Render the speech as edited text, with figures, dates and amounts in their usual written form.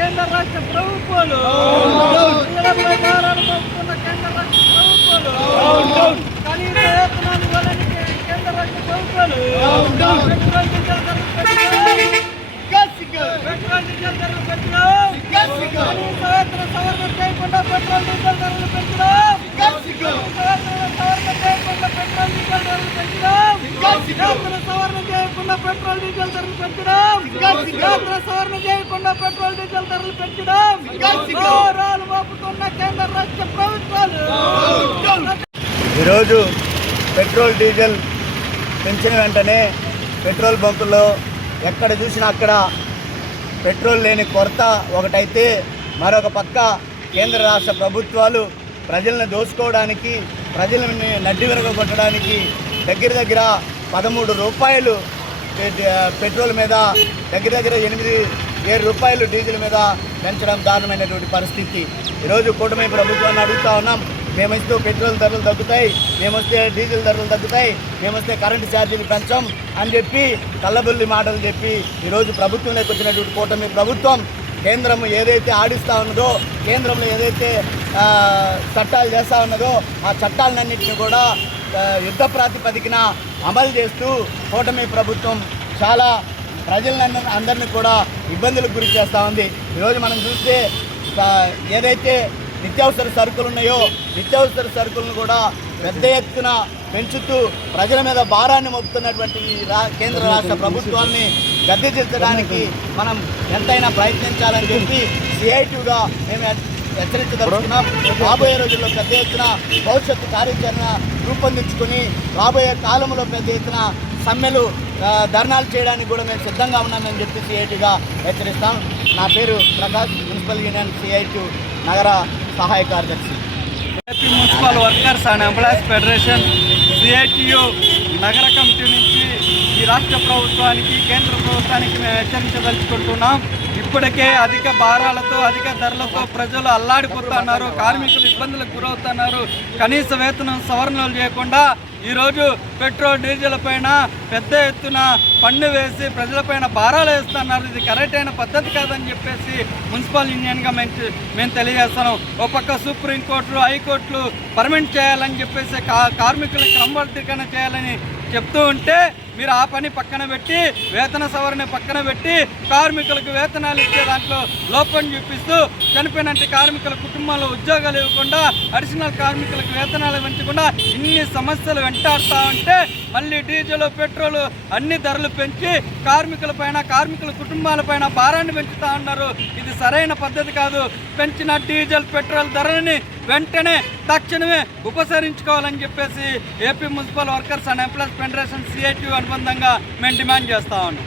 కేంద్ర రాష్ట్ర ప్రభుత్వాలు కేంద్ర రాష్ట్ర ప్రభుత్వాలు కనీస వేతనాలు ఇవ్వాలని కేంద్ర రాష్ట్ర ప్రభుత్వాలు పెట్రోల్ డీజిల్ ధరలు పెంచడం కనీస వేతన సవరణ చేయకుండా పెట్రోల్ డీజిల్ ధరలు పెంచడం సవరణ చేయకుండా పెట్రోల్ డీజిల్ ధరలు పెంచడం సవరణ చేయకుండా పెట్రోల్ డీజిల్ ధరలు పెంచడం రాలు మోపుతున్న కేంద్ర రాష్ట్ర ప్రభుత్వాలు. ఈరోజు పెట్రోల్ డీజిల్ పెంచిన వెంటనే పెట్రోల్ బంకుల్లో ఎక్కడ చూసినా అక్కడ పెట్రోల్ లేని కొరత ఒకటైతే, మరొక పక్క కేంద్ర రాష్ట్ర ప్రభుత్వాలు ప్రజలను దోచుకోవడానికి, ప్రజలని నడ్డి విరగొట్టడానికి దగ్గర 13 రూపాయలు పెట్రోల్ మీద, దగ్గర 8-7 రూపాయలు డీజిల్ మీద పెంచడం దారుణమైనటువంటి పరిస్థితి. ఈరోజు కూటమి ప్రభుత్వాన్ని అడుగుతా ఉన్నాం, మేమొస్తే పెట్రోల్ ధరలు తగ్గుతాయి, మేమొస్తే డీజిల్ ధరలు తగ్గుతాయి, మేమొస్తే కరెంటు ఛార్జీలు పెంచాం అని చెప్పి కళ్ళబుల్లి మాటలు చెప్పి ఈరోజు ప్రభుత్వంలోకి వచ్చినటువంటి కూటమి ప్రభుత్వం కేంద్రం ఏదైతే ఆడిస్తూ ఉన్నదో, కేంద్రంలో ఏదైతే చట్టాలు చేస్తూ ఉన్నదో ఆ చట్టాలన్నింటినీ కూడా యుద్ధ ప్రాతిపదికన అమలు చేస్తూ కూటమి ప్రభుత్వం చాలా అందరినీ కూడా ఇబ్బందులకు గురి చేస్తూ ఉంది. ఈరోజు మనం చూస్తే ఏదైతే నిత్యావసర సరుకులు ఉన్నాయో నిత్యావసర సరుకులను కూడా పెద్ద ఎత్తున పెంచుతూ ప్రజల మీద భారాన్ని మోపుతున్నటువంటి కేంద్ర రాష్ట్ర ప్రభుత్వాన్ని గద్దెదించడానికి మనం ఎంతైనా ప్రయత్నించాలని చెప్పి సిఐటిగా మేము హెచ్చరించదలుచుకున్నాం. రాబోయే రోజుల్లో పెద్ద ఎత్తున భవిష్యత్తు కార్యాచరణ రూపొందించుకొని రాబోయే కాలంలో పెద్ద ఎత్తున సమ్మెలు ధర్నాలు చేయడానికి కూడా మేము సిద్ధంగా ఉన్నామని చెప్పి సిఐటిగా హెచ్చరిస్తాం. నా పేరు ప్రకాష్, మున్సిపల్ యూనియన్ సిఐటి నగర సహాయ కార్యదర్శి. AP municipal workers and employees federation CITU నగర కమిటీ నుంచి ఈ రాష్ట్ర ప్రభుత్వానికి, కేంద్ర ప్రభుత్వానికి మేము హెచ్చరించదలుచుకుంటున్నాం. ఇప్పటికే అధిక భారాలతో, అధిక ధరలతో ప్రజలు అల్లాడిపోతున్నారు, కార్మికులు ఇబ్బందులకు గురవుతున్నారు. కనీస వేతనం సవరణలు చేయకుండా ఈరోజు పెట్రోల్ డీజిల్ పైన పెద్ద ఎత్తున పన్ను వేసి ప్రజలపైన భారాలు వేస్తున్నారు. ఇది కరెక్ట్ అయిన పద్ధతి కాదని చెప్పేసి మున్సిపల్ యూనియన్గా మేము తెలియజేస్తున్నాం. ఒక పక్క సుప్రీంకోర్టులు, హైకోర్టులు పర్మనెంట్ చేయాలని చెప్పేసి కార్మికుల క్రమబద్ధీకరణ చేయాలని చెప్తూ ఉంటే మీరు ఆ పని పక్కన పెట్టి, వేతన సవరణ పక్కన పెట్టి కార్మికులకు వేతనాలు ఇచ్చే దాంట్లో లోపం చూపిస్తూ చనిపోయినట్టు కార్మికుల కుటుంబాల్లో ఉద్యోగాలు ఇవ్వకుండా, అడిషనల్ కార్మికులకు వేతనాలు పెంచకుండా ఇన్ని సమస్యలు వెంటాడుతూ ఉంటే మళ్ళీ డీజిల్, పెట్రోల్ అన్ని ధరలు పెంచి కార్మికుల పైన, కార్మికుల కుటుంబాల పైన భారాన్ని పెంచుతూ ఉన్నారు. ఇది సరైన పద్ధతి కాదు. పెంచిన డీజిల్, పెట్రోల్ ధరలని వెంటనే తక్షణమే ఉపసరించుకోవాలని చెప్పేసి AP municipal workers and employees federation CIT అనుబంధంగా మేము డిమాండ్ చేస్తా ఉన్నాం.